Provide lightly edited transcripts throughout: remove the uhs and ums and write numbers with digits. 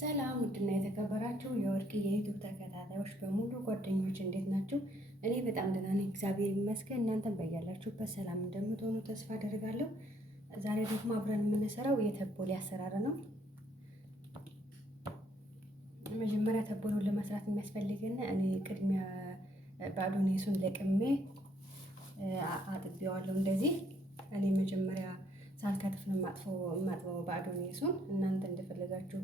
ሰላም ውድና የተከበራችሁ የወርቅ የዩቲዩብ ተከታታዮች በሙሉ ጓደኞች እንዴት ናችሁ? እኔ በጣም ደህና ነኝ፣ እግዚአብሔር ይመስገን። እናንተም በያላችሁበት ሰላም እንደምትሆኑ ተስፋ አደርጋለሁ። ዛሬ ደግሞ አብረን የምንሰራው የተቦሌ አሰራር ነው። መጀመሪያ ተቦሎን ለመስራት የሚያስፈልገን እኔ ቅድሚያ ባዶኔሱን ለቅሜ አጥቤዋለሁ። እንደዚህ እኔ መጀመሪያ ሳልከትፍ ነው የማጥበው ባዶኔሱን። እናንተ እንደፈለጋችሁ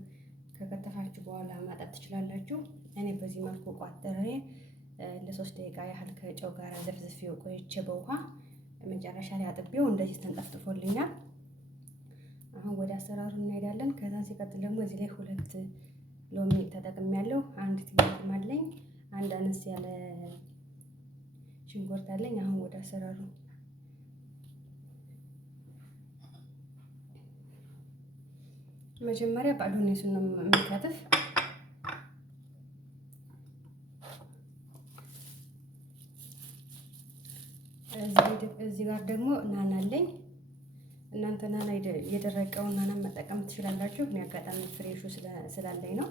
ከከተፋችሁ በኋላ ማጠብ ትችላላችሁ። እኔ በዚህ መልኩ ቋጥሬ ለ3 ደቂቃ ያህል ከጨው ጋር ዘፍዝፌው ቆይቼ በውሃ መጨረሻ ላይ አጥቤው እንደዚህ ተንጠፍጥፎልኛል። አሁን ወደ አሰራሩ እንሄዳለን። ከዛ ሲቀጥል ደግሞ እዚህ ላይ 2 ሎሚ ተጠቅሜያለሁ። 1 ቲማቲም አለኝ፣ 1 አነስ ያለ ሽንኩርት አለኝ። አሁን ወደ አሰራሩ መጀመሪያ ባዶኔሱን ነው የምከትፍ። እዚህ ጋር ደግሞ ናና አለኝ። እናንተ ናና የደረቀውን ናና መጠቀም ትችላላችሁ። እኔ አጋጣሚ ፍሬሹ ስላለኝ ነው።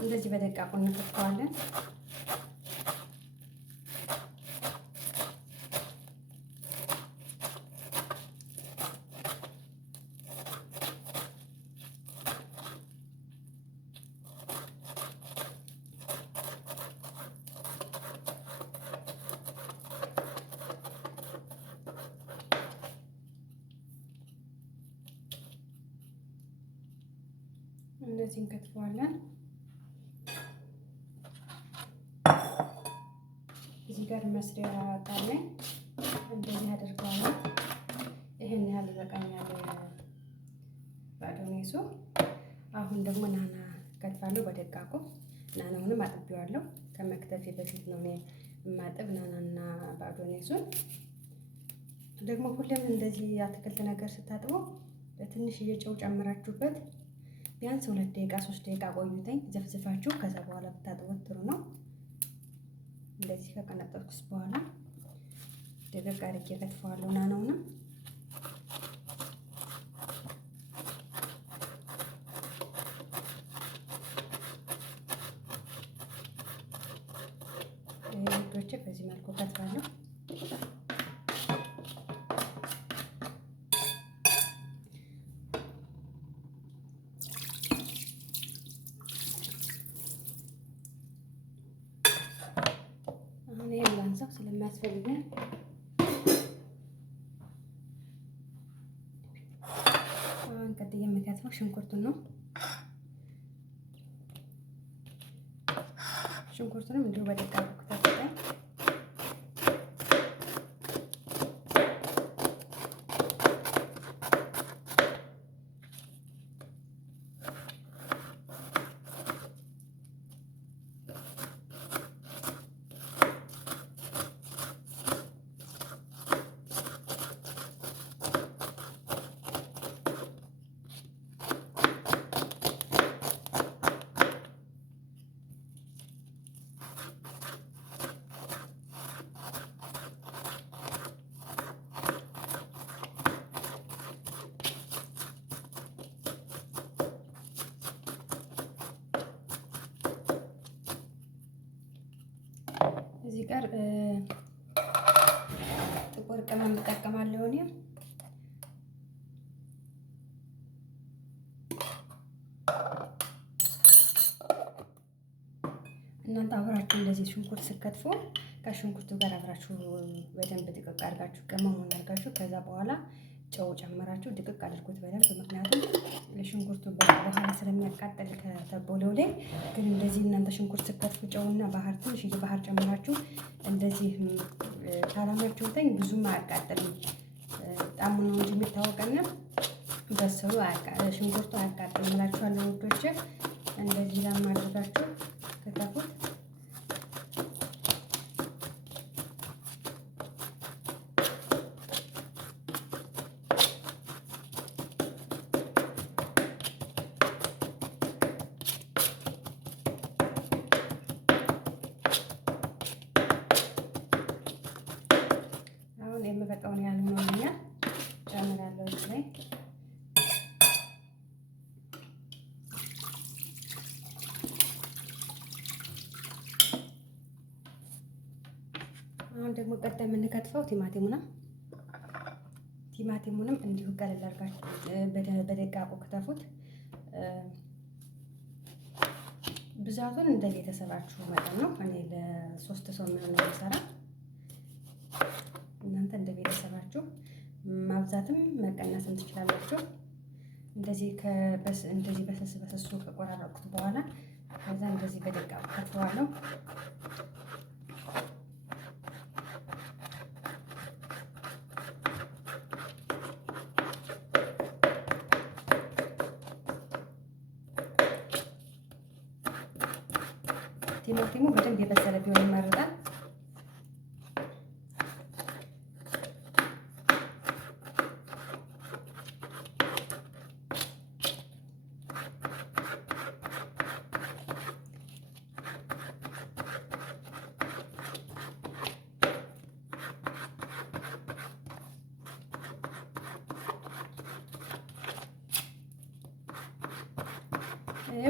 እንደዚህ በደቃቁ እንከትፈዋለን። እንደዚህ እንከትፈዋለን። እዚህ ጋር መስሪያ ቃለኝ እንደዚህ አድርገዋለሁ። ይሄን ያህል ይበቃኛል ባዶኔሱ። አሁን ደግሞ ናና ከትፋለሁ በደቃቁ። ናናውንም አጥቤዋለሁ። ከመክተፌ በፊት ነው የማጥብ ናናና ባዶኔሱን። ደግሞ ሁሌም እንደዚህ አትክልት ነገር ስታጥቡ ትንሽዬ ጨው ጨምራችሁበት ቢያንስ 2 ደቂቃ 3 ደቂቃ ቆዩተኝ ዘፍዝፋችሁ ከዛ በኋላ ብታጥቡት ጥሩ ነው። እንደዚህ ከቀነጠርኩስ በኋላ ደረቅ አድርጌ ከትፈዋለሁ። ናናውንም ልጆቼ በዚህ መልኩ ከትፋለሁ። አሁን ይሄን ላንሳው ስለማያስፈልገን አሁን ቀጥዬ የምከትፈው ሽንኩርቱን ነው። ሽንኩርቱንም እንዲሁ በደቃቁ ከተፈጨ እዚህ ጋር ጥቁር ቅመም እጠቀማለሁ እኔ። እናንተ አብራችሁ እንደዚህ ሽንኩርት ስከትፉ ከሽንኩርቱ ጋር አብራችሁ በደንብ ድቅቅ አድርጋችሁ ቅመሙን አድርጋችሁ ከዛ በኋላ ጨው ጨምራችሁ ድቅቅ አድርጉት በደንብ። ምክንያቱም ለሽንኩርቱ በኋላ ስለሚያቃጥል ከተቦሌው ላይ። ግን እንደዚህ እናንተ ሽንኩርት ስከትፉ ጨውና ባህር ትንሽዬ ባህር ጨምራችሁ እንደዚህ ካላማችሁትኝ ብዙም አያቃጥልም። ጣሙ ነው እንጂ የሚታወቀና በስሉ ሽንኩርቱ አያቃጥልም እላችኋለሁ ውዶቼ። እንደዚህ ለማድረጋችሁ ከተፉት። አሁን ደግሞ ቀጣይ የምንከትፈው ቲማቲሙንም እንዲሁ ቀለል አድርጋችሁ በደቃቁ ክተፉት። ብዛቱን እንደ ቤተሰባችሁ መጠን ነው። እኔ ለ3 ሰው የሚሆን ነው የምሰራ። እናንተ እንደ ቤተሰባችሁ ማብዛትም መቀነስም ትችላላችሁ። እንደዚህ በስሱ ከቆራረጥኩት በኋላ ከዛ እንደዚህ በደቃቁ ከትፈዋለሁ። ቲማቲሙ በደንብ የበሰለ ቢሆን ይመረጣል።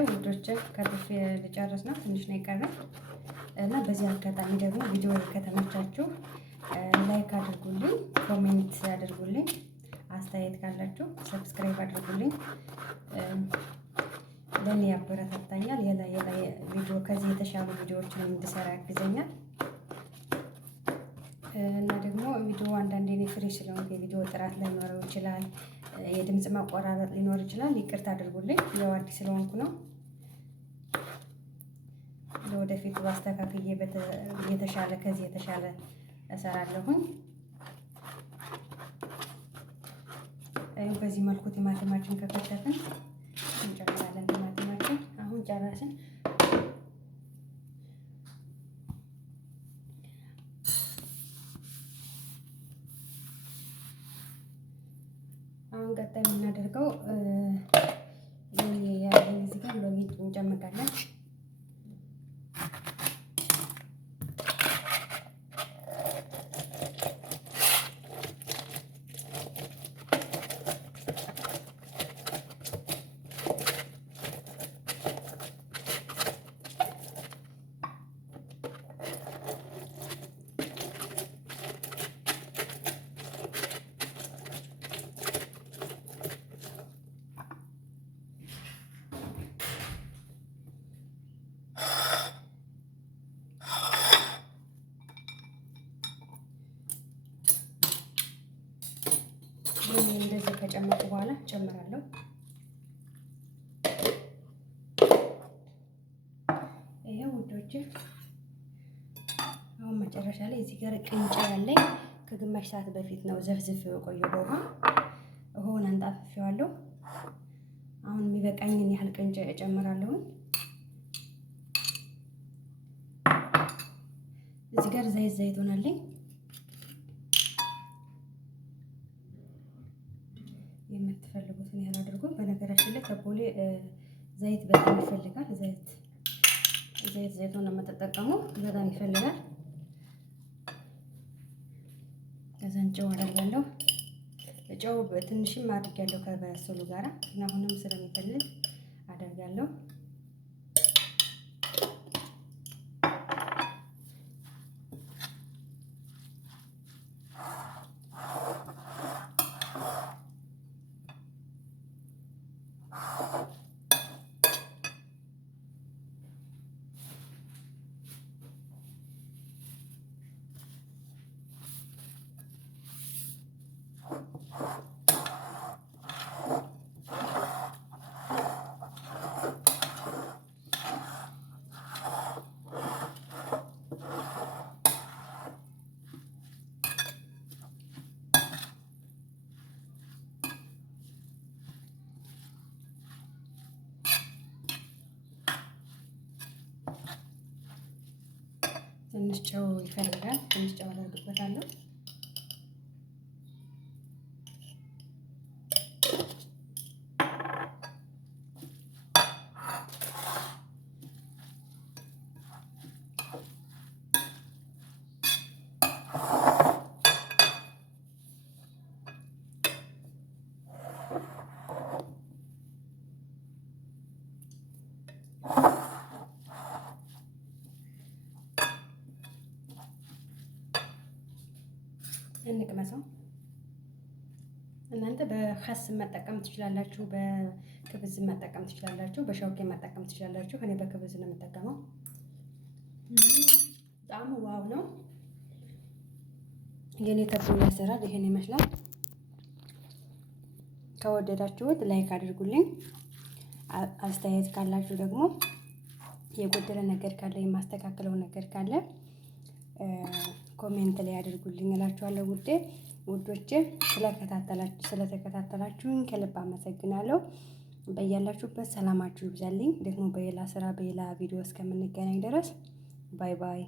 ውዶችን ከትፌ ልጨርስ ነው፣ ትንሽ ነው የቀረው እና በዚህ አጋጣሚ ደግሞ ቪዲዮ ከተመቻችሁ ላይክ አድርጉልኝ፣ ኮሜንት አድርጉልኝ፣ አስተያየት ካላችሁ ሰብስክራይብ አድርጉልኝ። ለኔ ያበረታታኛል። ቪዲዮ ከዚህ የተሻሉ ቪዲዮዎችን እንድሰራ ያግዘኛል። እና ደግሞ ቪዲዮ አንዳንዴ እኔ ፍሪ ስለሆንኩ የቪዲዮ ጥራት ላይኖረው ይችላል፣ የድምጽ ማቆራረጥ ሊኖር ይችላል። ይቅርታ አድርጉልኝ። ያው አዲስ ስለሆንኩ ነው። ለወደፊቱ አስተካክዬ የተሻለ ከዚህ የተሻለ እሰራለሁኝ። በዚህ መልኩ ቲማቲማችን ከከተፍን እንጨምራለን። ቲማቲማችን አሁን ጨረስን። አሁን ቀጣይ የምናደርገው እዚህ ጋር ሎሚ እንጨምቃለን። እንደዚህ ከጨመቁ በኋላ ጨምራለሁ። ይሄ ውዶች አሁን መጨረሻ ላይ እዚህ ጋር ቅንጬ ያለኝ ከግማሽ ሰዓት በፊት ነው ዘፍዝፌው የቆየው በውሃ። ውሃውን አንጣፍፌዋለሁ። አሁን የሚበቃኝን ያህል ቅንጬ እጨምራለሁ። እዚህ ጋር ዘይት ሆናለኝ። የምትፈልጉትን ያህል አድርጎ። በነገራችን ላይ ከቦሌ ዘይት በጣም ይፈልጋል። ዘይቱን ለምትጠቀሙ በጣም ይፈልጋል። ከዛን ጨው አደርጋለሁ። ጨው ትንሽም አድርጋለሁ ከበሰሉ ጋራ እና አሁንም ስለሚፈልግ አደርጋለሁ። ትንሽ ጨው ይፈልጋል። ትንሽ ጨው አደርግበታለሁ። እንቅመሰው። እናንተ በካስ መጠቀም ትችላላችሁ፣ በክብዝ መጠቀም ትችላላችሁ፣ በሻውኬ መጠቀም ትችላላችሁ። እኔ በክብዝ ነው የምጠቀመው። ጣዕሙ ዋው ነው። የኔ ተቦላ አሰራር ይሄን ይመስላል። ከወደዳችሁት ላይክ አድርጉልኝ። አስተያየት ካላችሁ ደግሞ የጎደለ ነገር ካለ የማስተካከለው ነገር ካለ ኮሜንት ላይ አድርጉልኝ እላችኋለሁ። ውዶቼ ስለተከታተላችሁኝ ከልብ አመሰግናለሁ። በያላችሁበት ሰላማችሁ ይብዛልኝ። ደግሞ በሌላ ስራ በሌላ ቪዲዮ እስከምንገናኝ ድረስ ባይ ባይ።